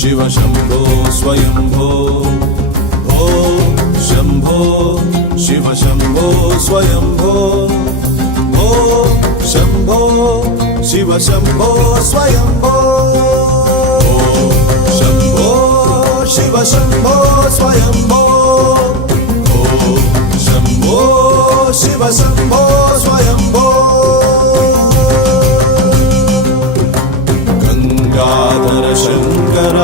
शिव शम्भो स्वयंभो भो शम्भो शिव शम्भो स्वयंभो भो शम्भो शिव शम्भो स्वयंभो शम्भो शिव शम्भो स्वयंभो शम्भो शिव शम्भो स्वयंभो गंगाधर शंकर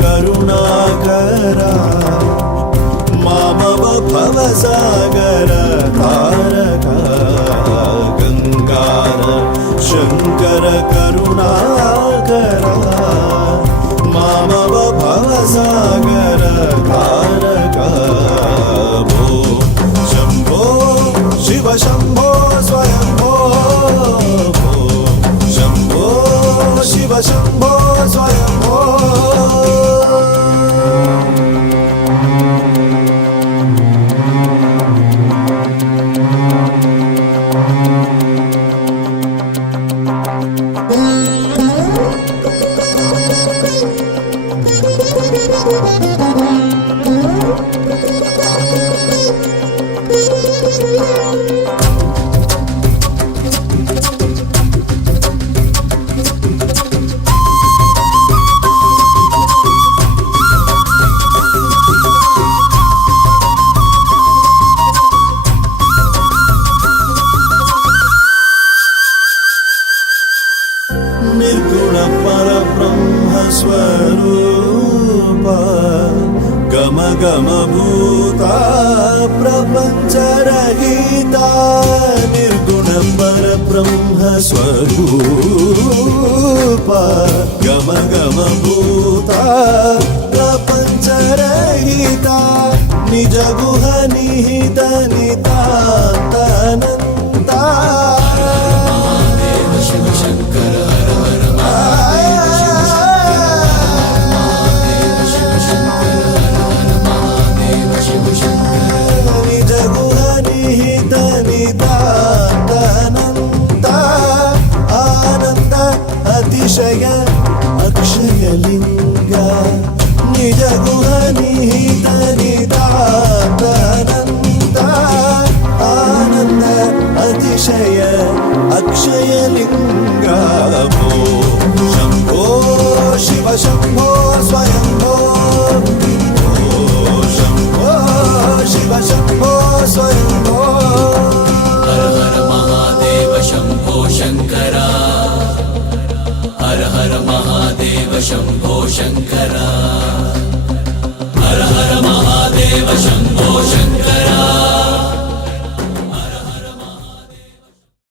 करुणाकर मामव भवसागर तारक गंगाधर शंकर करुणाकर मामव भवसागर तारक भो शंभो शिव शंभो स्वयंभो भो शंभो शिव शंभो स्वयंभो निर्गुण परब्रह्म स्वरूप गम गम भूता प्रपंच रहिता निर्गुण परब्रह्म स्वरूप गम गम भूता प्रपंच रहिता निज गुह निहित नितान्तनन्ता अतिशय अक्षयलिंग निज गुह निहित नितान्तनन्त आनंद अतिशय अक्षयलिंग भो शंभो शिव शंभो स्वयंभो शंभो शिव शंभो स्वयंभो हर हर महादेव शंभो शंकरा हर हर महादेव शंभो शंकरा हर हर महादेव शंभो शंकरा